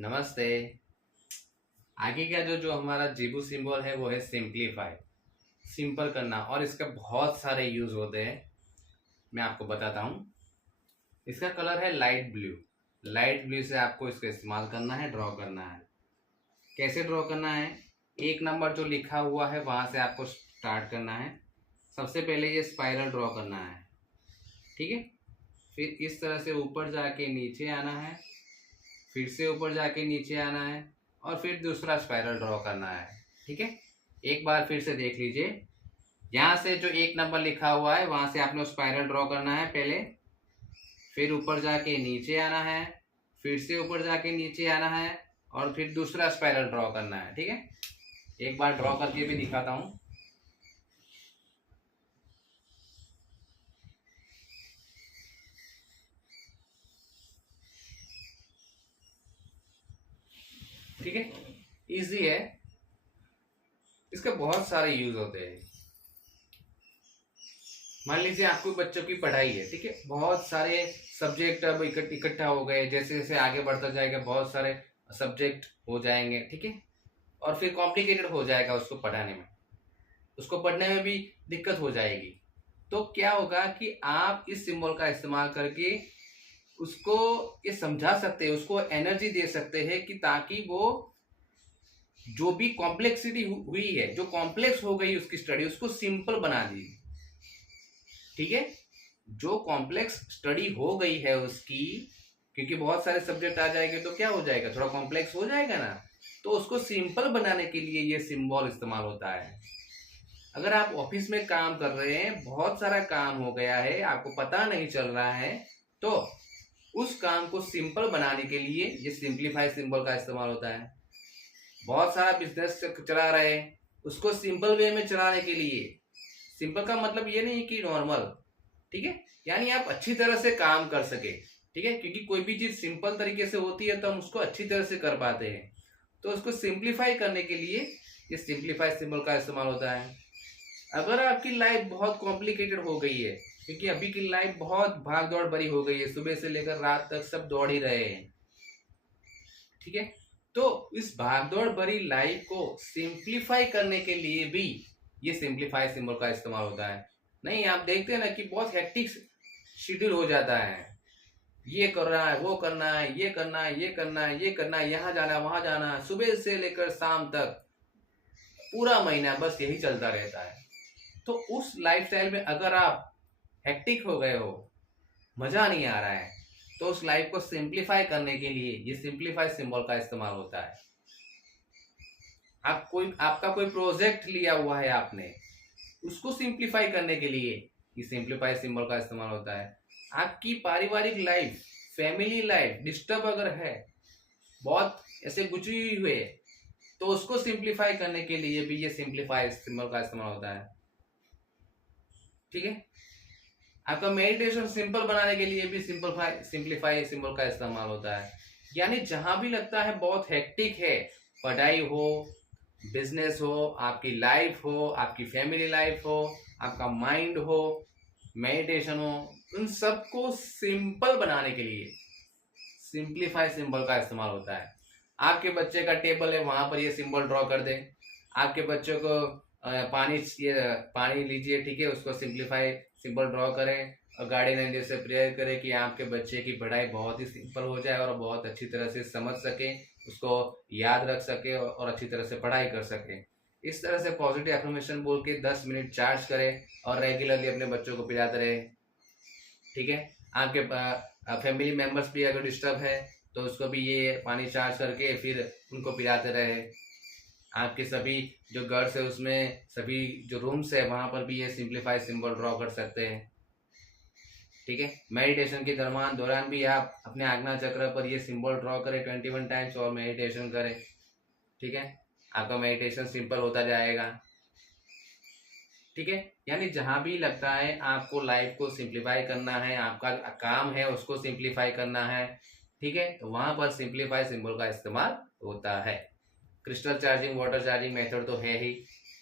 नमस्ते। आगे का जो हमारा जीबू सिंबल है वो है सिंप्लीफाई, सिंपल करना। और इसके बहुत सारे यूज होते हैं, मैं आपको बताता हूँ। इसका कलर है लाइट ब्लू। लाइट ब्लू से आपको इसका इस्तेमाल करना है, ड्रॉ करना है। कैसे ड्रॉ करना है? एक नंबर जो लिखा हुआ है वहाँ से आपको स्टार्ट करना है। सबसे पहले ये स्पाइरल ड्रॉ करना है, ठीक है। फिर इस तरह से ऊपर जाके नीचे आना है, फिर से ऊपर जाके नीचे आना है, और फिर दूसरा स्पाइरल ड्रॉ करना है, ठीक है। एक बार फिर से देख लीजिए। यहाँ से जो एक नंबर लिखा हुआ है वहां से आपने स्पाइरल ड्रॉ करना है पहले, फिर ऊपर जाके नीचे आना है, फिर से ऊपर जाके नीचे आना है, और फिर दूसरा स्पाइरल ड्रॉ करना है, ठीक है। एक बार ड्रॉ करके भी दिखाता हूँ। ठीक है, इजी है। इसके बहुत सारे यूज होते हैं। मान लीजिए आपको बच्चों की पढ़ाई है, ठीक है। बहुत सारे सब्जेक्ट अब इकट्ठा हो गए, जैसे जैसे आगे बढ़ता जाएगा बहुत सारे सब्जेक्ट हो जाएंगे, ठीक है। और फिर कॉम्प्लिकेटेड हो जाएगा उसको पढ़ाने में, उसको पढ़ने में भी दिक्कत हो जाएगी। तो क्या होगा कि आप इस सिंबल का इस्तेमाल करके उसको ये समझा सकते हैं, उसको एनर्जी दे सकते हैं कि ताकि वो जो भी कॉम्प्लेक्सिटी हुई है, जो कॉम्प्लेक्स हो गई उसकी स्टडी, उसको सिंपल बना दी, ठीक है। जो कॉम्प्लेक्स स्टडी हो गई है उसकी, क्योंकि बहुत सारे सब्जेक्ट आ जाएंगे तो क्या हो जाएगा, थोड़ा कॉम्प्लेक्स हो जाएगा ना। तो उसको सिंपल बनाने के लिए ये सिंबल इस्तेमाल होता है। अगर आप ऑफिस में काम कर रहे हैं, बहुत सारा काम हो गया है, आपको पता नहीं चल रहा है, तो उस काम को सिंपल बनाने के लिए ये सिंप्लीफाई सिंबल का इस्तेमाल होता है। बहुत सारा बिजनेस चला रहे हैं, उसको सिंपल वे में चलाने के लिए, सिंपल का मतलब ये नहीं कि नॉर्मल, ठीक है, यानी आप अच्छी तरह से काम कर सके, ठीक है। क्योंकि कोई भी चीज सिंपल तरीके से होती है तो हम उसको अच्छी तरह से कर पाते हैं। तो उसको सिंप्लीफाई करने के लिए ये सिंप्लीफाई सिंबल का इस्तेमाल होता है। अगर आपकी लाइफ बहुत कॉम्प्लिकेटेड हो गई है, क्योंकि अभी की लाइफ बहुत भाग दौड़ भरी हो गई है, सुबह से लेकर रात तक सब दौड़ ही रहे हैं, ठीक है। तो इस भागदौड़ भरी लाइफ को सिंप्लीफाई करने के लिए भी ये सिंप्लीफाई सिंबल का इस्तेमाल होता है। नहीं, आप देखते हैं ना कि बहुत हेक्टिक शेड्यूल हो जाता है, ये करना है, वो करना है, ये करना है, ये करना है, ये करना है, यहाँ जाना है, वहां जाना है, सुबह से लेकर शाम तक पूरा महीना बस यही चलता रहता है। तो उस लाइफस्टाइल में अगर आप हेक्टिक हो गए हो, मजा नहीं आ रहा है, तो उस लाइफ को सिंप्लीफाई करने के लिए ये सिंप्लीफाई सिंबल का इस्तेमाल होता है। आपका कोई प्रोजेक्ट लिया हुआ है आपने, उसको सिंप्लीफाई करने के लिए ये सिंप्लीफाई सिंबल का इस्तेमाल होता है। आपकी पारिवारिक लाइफ, फैमिली लाइफ डिस्टर्ब अगर है, बहुत ऐसे गुजरी हुई है, तो उसको सिंप्लीफाई करने के लिए भी ये सिंप्लीफाई सिंबल का इस्तेमाल होता है, ठीक है। आपका मेडिटेशन सिंपल बनाने के लिए भी सिंप्लीफाई सिंबल का इस्तेमाल होता है। यानी जहां भी लगता है बहुत हेक्टिक है, पढ़ाई हो, बिजनेस हो, आपकी लाइफ हो, आपकी फैमिली लाइफ हो, आपका माइंड हो, मेडिटेशन हो, उन सबको सिंपल बनाने के लिए सिंप्लीफाई सिंबल का इस्तेमाल होता है। आपके बच्चे का टेबल है, वहां पर ये सिंबल ड्रॉ कर दे। आपके बच्चों को पानी लीजिए, ठीक है, उसको सिंप्लीफाई सिंबल ड्रॉ करें, और गार्डियन से प्रेयर करें कि आपके बच्चे की पढ़ाई बहुत ही सिंपल हो जाए और बहुत अच्छी तरह से समझ सके, उसको याद रख सके और अच्छी तरह से पढ़ाई कर सके। इस तरह से पॉजिटिव एफर्मेशन बोल के 10 मिनट चार्ज करें और रेगुलरली अपने बच्चों को पिलाते रहे, ठीक है। आपके फैमिली मेंबर्स भी अगर डिस्टर्ब है तो उसको भी ये पानी चार्ज करके फिर उनको पिलाते रहे। आपके सभी जो गर्ल्स है उसमें सभी जो रूम्स है वहां पर भी ये सिंप्लीफाई सिंबल ड्रॉ कर सकते हैं, ठीक है। मेडिटेशन के दौरान भी आप अपने आज्ञा चक्र पर ये सिंबल ड्रॉ करें 21 टाइम्स और मेडिटेशन करें, ठीक है। आपका मेडिटेशन सिंपल होता जाएगा, ठीक है। यानी जहां भी लगता है आपको लाइफ को सिंप्लीफाई करना है, आपका काम है उसको सिंप्लीफाई करना है, ठीक है, तो वहां पर सिंप्लीफाई सिंबल का इस्तेमाल होता है। Crystal charging, water charging method तो है ही,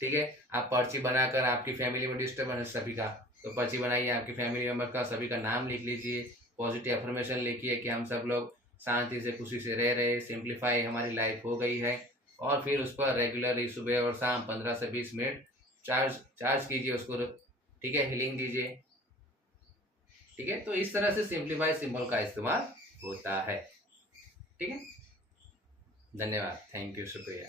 ठीक है। आप पर्ची बनाकर आपकी फैमिली में डिस्टर्बेंस सभी का, तो पर्ची बनाइए, आपकी फैमिली मेंबर का सभी का नाम लिख लीजिए, पॉजिटिव अफर्मेशन लिखिए कि हम सब लोग शांति से खुशी से रह रहे, सिंप्लीफाई हमारी लाइफ हो गई है। और फिर उस पर रेगुलरली सुबह और शाम 15 से 20 मिनट चार्ज कीजिए उसको, ठीक है, हीलिंग दीजिए, ठीक है। तो इस तरह से सिंप्लीफाई सिंबल का इस्तेमाल होता है, ठीक है। धन्यवाद, थैंक यू, शुक्रिया।